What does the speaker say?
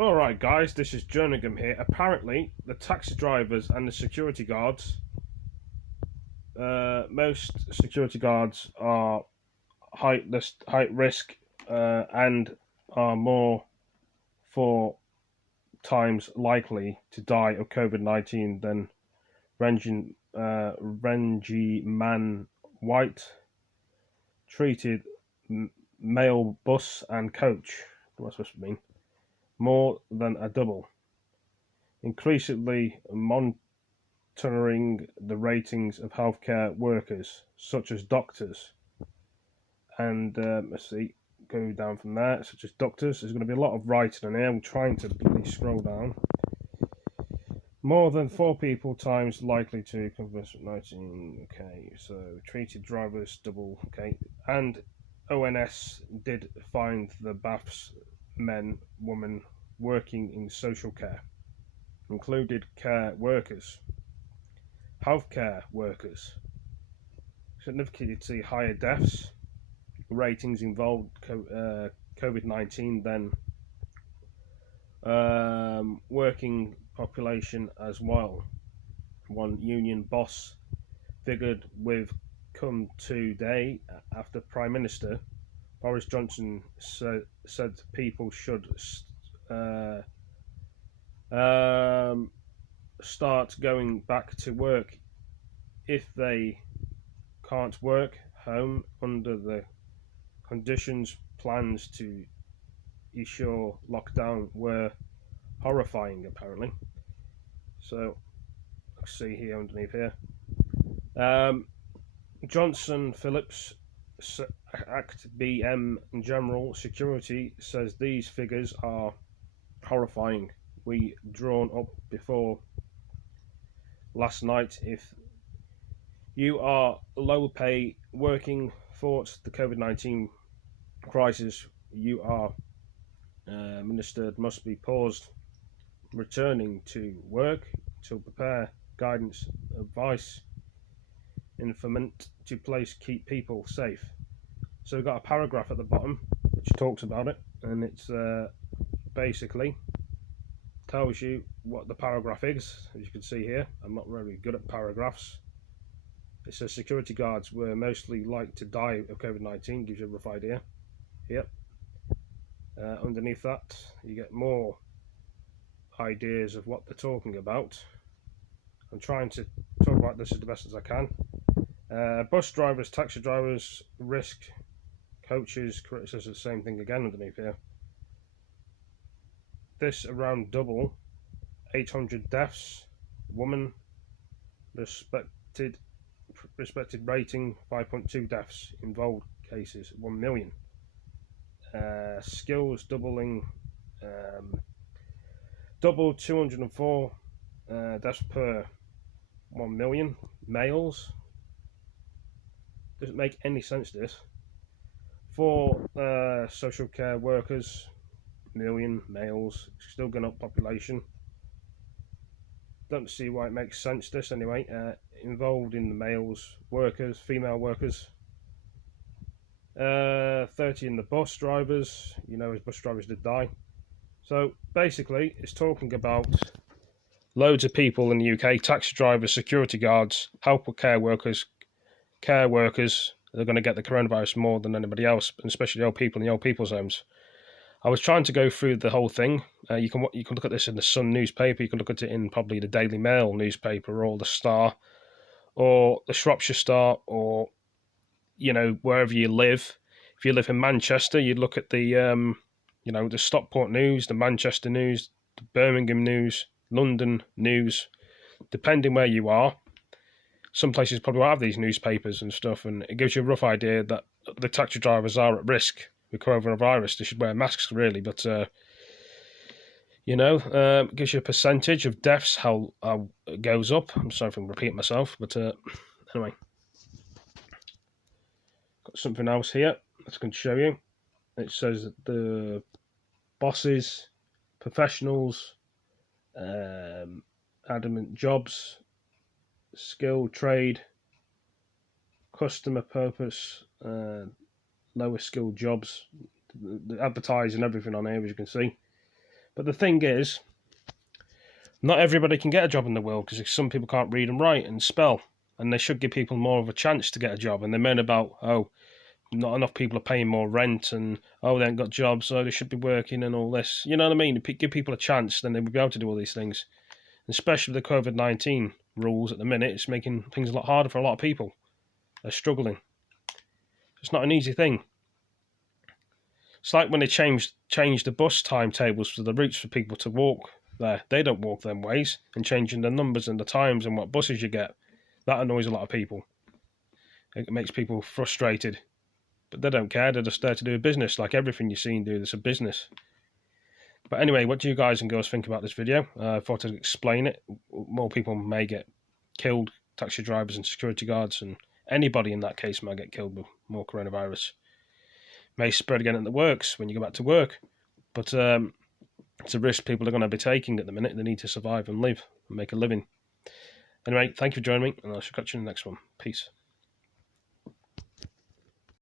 Alright guys, this is Jerningham here. Apparently, the taxi drivers and the security guards, most security guards are high risk and are more 4 times likely to die of COVID-19 than Renji Man White treated male bus and coach. What's supposed to mean? More than a double. Increasingly monitoring the ratings of healthcare workers, such as doctors, and let's see, go down from there, such as doctors. There's going to be a lot of writing in here. I'm trying to really scroll down. More than 4 people times likely to converse with 19. Okay, so treated drivers double. Okay, and ONS did find the baths men, women working in social care, included care workers, healthcare workers, significantly higher deaths ratings involved COVID-19 than working population as well. One union boss figured with come today after Prime Minister Boris Johnson said people should start going back to work if they can't work home under the conditions. Plans to ensure lockdown were horrifying, apparently. So let's see here underneath here. Johnson Phillips Act BM General Security says these figures are horrifying. We drawn up before last night. If you are low pay working for the COVID-19 crisis, you are ministered must be paused returning to work to prepare guidance, advice, informant to place keep people safe. So we've got a paragraph at the bottom which talks about it, and it's basically tells you what the paragraph is. As you can see here, I'm not very good at paragraphs. It says security guards were mostly like to die of COVID-19, gives you a rough idea. Yep. Underneath that you get more ideas of what they're talking about. I'm trying to talk about this as the best as I can. Bus drivers, taxi drivers, risk, coaches, criticism, the same thing again underneath here. This around double, 800 deaths, woman, respected rating, 5.2 deaths, involved cases, 1 million. Skills doubling, double 204 deaths per 1 million. Males, doesn't make any sense this. For social care workers, million males, still going up population. Don't see why it makes sense this anyway. Involved in the males workers, female workers. 30 in the bus drivers, you know, as bus drivers did die. So basically it's talking about loads of people in the UK, taxi drivers, security guards, care workers, they're going to get the coronavirus more than anybody else, and especially old people in the old people's homes. I was trying to go through the whole thing. You can look at this in the Sun newspaper, you can look at it in probably the Daily Mail newspaper, or the Star, or the Shropshire Star, or, you know, wherever you live. If you live in Manchester, you'd look at the you know, the Stockport News, the Manchester News, the Birmingham News, London News, depending where you are. Some places probably won't have these newspapers and stuff, and it gives you a rough idea that the taxi drivers are at risk with coronavirus. They should wear masks, really, but you know, it gives you a percentage of deaths, how it goes up. I'm sorry if I'm repeating myself, but anyway, got something else here that's going to show you. It says that the bosses, professionals, adamant jobs, skill, trade, customer purpose, lower skilled jobs, the advertising, everything on here, as you can see. But the thing is, not everybody can get a job in the world because some people can't read and write and spell, and they should give people more of a chance to get a job. And they moan about, oh, not enough people are paying more rent, and oh, they ain't got jobs, so they should be working and all this. You know what I mean? Give people a chance, then they would be able to do all these things. And especially with the COVID-19 rules at the minute, it's making things a lot harder for a lot of people. They're struggling. It's not an easy thing. It's like when they changed the bus timetables for the routes for people to walk there. They don't walk them ways, and changing the numbers and the times and what buses you get. That annoys a lot of people. It makes people frustrated. But they don't care. They're just there to do a business, like everything you see and do. There's a business. But anyway, what do you guys and girls think about this video? I thought I'd explain it. More people may get killed, taxi drivers and security guards, and anybody in that case might get killed with more coronavirus. May spread again in the works when you go back to work. But it's a risk people are going to be taking at the minute. They need to survive and live and make a living. Anyway, thank you for joining me, and I shall catch you in the next one. Peace.